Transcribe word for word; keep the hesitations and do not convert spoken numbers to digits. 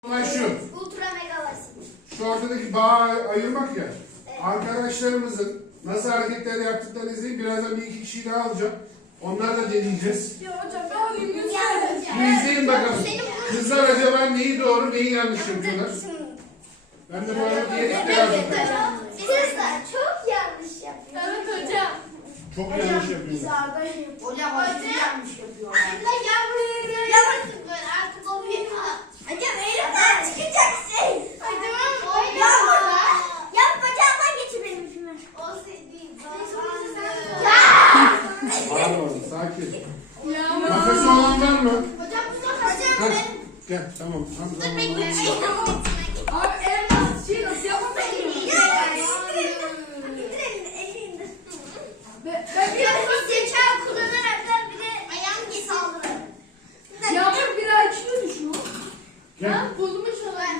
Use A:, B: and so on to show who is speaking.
A: Olay şu.
B: Ultra mega basit.
A: Şu ortadaki bağı ayırmak ya.
B: Evet.
A: Arkadaşlarımızın nasıl hareketler yaptıklarını izleyin. Birazdan bir iki kişiyi daha alacağım. Onları da deneyeceğiz.
C: Ya hocam ben alayım
B: Ya
C: lütfen.
B: hocam.
A: Bir izleyin bakalım. Kızlar acaba neyi doğru neyi yanlış yapıyorlar. Ben de bu arada diyelikte yazdım.
B: Kızlar çok yanlış yapıyor.
C: Evet hocam.
A: Çok yanlış yapıyorlar.
D: Hocam aşırı yanlış yapıyorlar.
B: Kızlar yavrum. Yavrum böyle artık o bir... Hocam elimden çıkacaksın. Hocam oynama. Yap bacağımdan geçir benim şimdi. O değil. Ya.
A: Bağırma oğlum, sakin.
C: Ya.
A: Makası olan var mı?
B: Hocam bu hocam
A: Heh,
B: benim.
A: gel tamam. Tamam,
B: Dur
A: tamam.
B: bekle.
C: Abi en basit şey nasıl yapamıyorum? Ben, ben
B: Bir bir zeka kullanarak da bir de ayağım saldırır.
C: Yağmur bir I Q düşüyor.
A: Gel.
C: Ben bulmuş olan